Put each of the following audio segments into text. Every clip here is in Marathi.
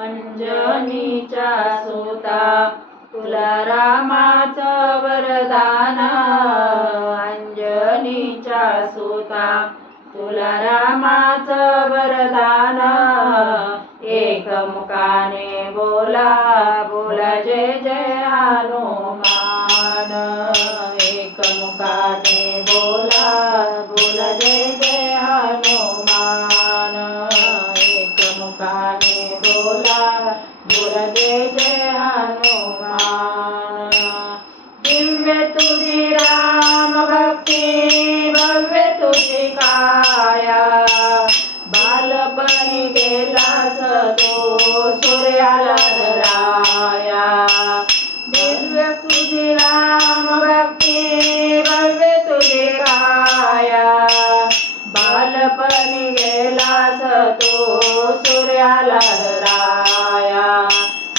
अंजनीच्या सुता तुला रामाचं वरदान, अंजनीच्या सुता तुला रामाचं वरदान, एकमुखाने बोला बोला जय जय हनुमान, एकमुखाने बोला बोला जय जय हनुमान, एकमुखाने बोला बोला जय जय हनुमान। दिव्य तुझी राम भक्ती भव्य तुझी काया, बालपणी गेलास तो सूर्याला धराया, दिव्य तुझी राम भक्ती भव्य तुझी काया, बालपणी गेलास तो सूर्याला धराया,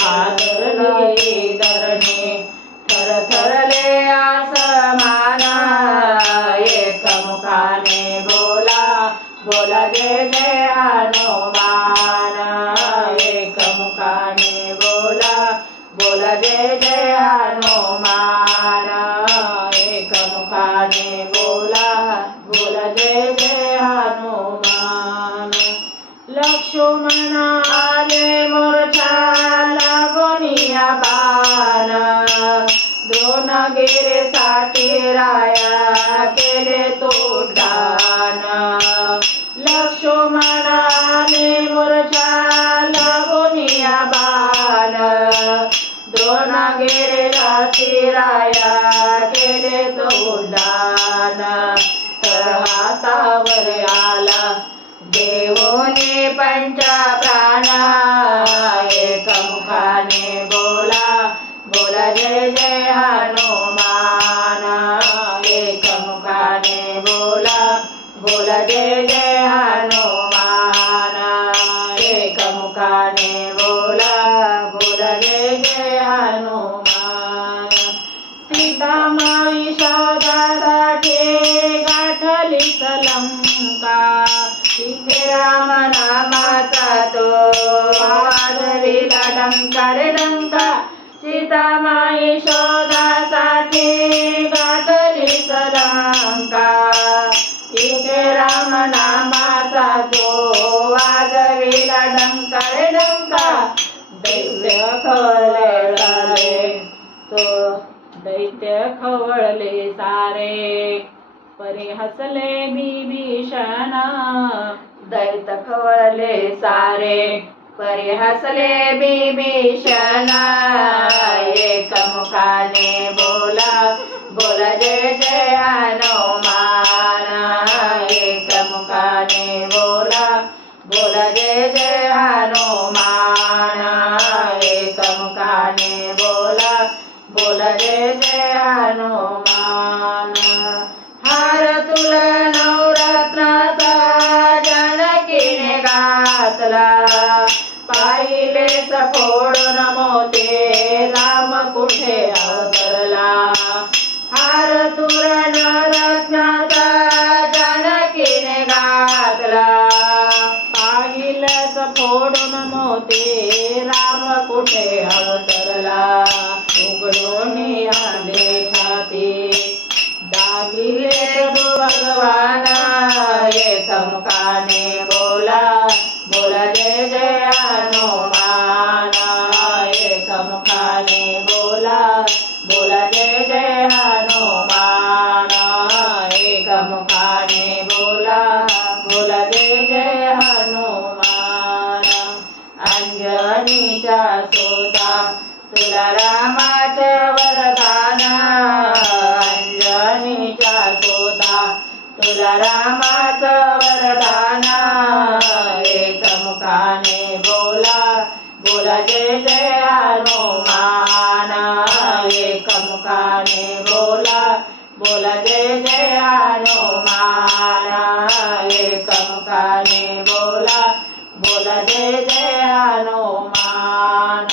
आदरले धरणे थरथरले आसमान, एकमुखाने बोला बोला जय जय हनुमान, एकमुखाने बोला बोला जय जय हनुमान, एकमुखाने बोला बोला जय जय हनुमान। लक्ष्मण आले मोर्चा लागोनिया बाण, द्रोणगिरीसाठी राया केले तो दान, लक्ष्मण आले मोर्चा लागोनिया बाण, द्रोणगिरीसाठी राया केले तो दान, तर हातावर आला देवोने पंचप्राण, एकमुखाने बोला बोला जय जय हनुमान, एकमुखाने बोला बोला जय जय हनुमान, एकमुखाने बोला बोला जय जय हनुमान। सीतामाई शोधासाठी गाठली लंका, तिथे राम नामाचा तो वाजविला डंका रे डंका, सीतामाई शोधासाठी गाठली लंका, तिथे राम नामाचा तो वाजविला डंका रे डंका, दैत्य खवळले सारे तो दैत्य खवळले सारे, परी हसले विभीषण, दैत्य खवळले सारे परी हसले विभीषण, एकमुखाने बोला बोला जय जय हनुमान, एकमुखाने बोला बोला जय जय हनुमान, एकमुखाने बोला बोला जय जय हनुमान। हार तुला नवरत्नाचा जानकीने घातला, पाहिले सफोडून मोते राम कुठे अवतरला, हार तुला नवरत्नाचा जानकीने घातला, पाहिले सफोडून मोते राम कुठे अवतरला, उघडून आले छाती दागिले भगवान, एकमुखाने बोला बोला जय जय हनुमान, एकमुखाने बोला बोला जय जय हनुमान, एकमुखाने बोला बोला जय जय हनुमान। अंजनीच्या सुता तुला रामाचे वरदान, अंजनीच्या सुता तुला रामाचं वरदान, एकमुखाने बोला बोला जय जय हनुमान, एकमुखाने बोला बोला जय जय हनुमान, एकमुखाने बोला बोला जय जय हनुमान।